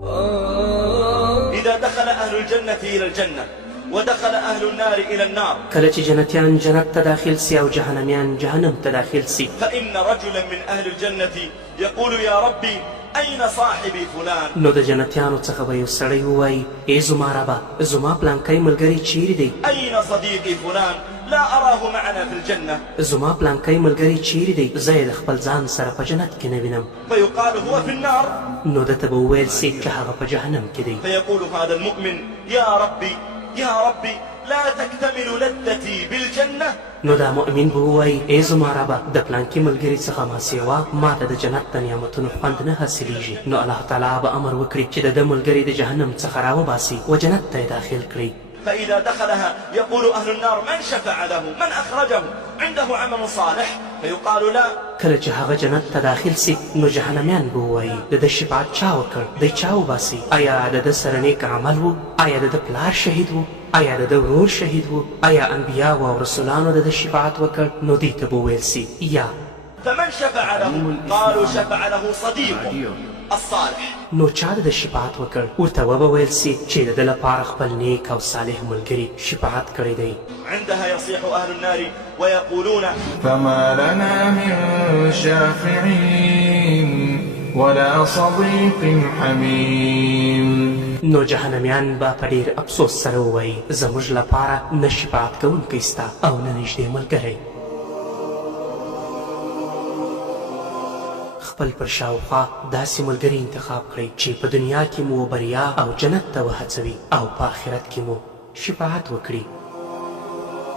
إذا دخل أهل الجنة إلى الجنة ودخل أهل النار إلى النار، کله چې جنتیان جنت ته داخل سي او جهنميان جهنم ته داخل سي، فإن رجلا من أهل الجنة يقول يا ربي أين صاحبي فلان؟ نو د جنتیانو څخه به یو سړی ووایي ای زما ربه زما پلانکی ملګری چیرې دی؟ أين صديقي فلان؟ لا أراه معنا في الجنة. زما پلانکی ملګری چیرې دی؟ زه یې د خپل ځان سره په جنت کې نه وینم. فيقال هو في النار. نو ده ته به وویل سي چې هغه په جهنم کې دی. فيقول هذا المؤمن يا ربي يا ربي لا تكتمل لذتي بالجنة. نو دا مؤمن به ووایي ای زما ربه د پلانکي ملګري څخه ما سیوا ما ته د جنت د نعمتونو خوند نه حاصلیږي. نو الله تعالی به امر وکړي چې د ده ملګري د جهنم څخه راوباسي و جنت ته یې داخل کړي. فإذا دخلها يقول أهل النار من شفع له؟ من أخرجه؟ عنده عمل صالح؟ فيقال لا. کله چې هغه جنت ته داخل سي نو جهنميان به ووایي د ده شفاعت چا وکړ؟ دی چا وباسي؟ آیا د ده سره نیک عمل و؟ آیا د ده پلار شهید و؟ آیا د ده ورور شهید و؟ آیا انبیاو او رسولانو د ده شفاعت وکړ؟ نو دې ته به وویل سي یا. فمن شفع له؟ قالوا شفع له صديقه الصالح. نو چا د ده شفاعت وکړ؟ ورته وبه ویل سي چې د ده لپاره خپل نیک او صالح ملګري شفاعت کړی دی. عندها يصيح أهل النار ويقولون فما لنا من شافعين ولا صديق حميم. نو جهنميان به په ډېر افسوس سره ووایي زموږ لپاره نه شفاعت کوونکی سته او نه نږدې ملګری. خپل پر شاوخوا داسې ملګري انتخاب کړئ چې په دنیا کې مو بریا او جنت ته وهڅوي او په آخرت کې مو شفاعت وکړي.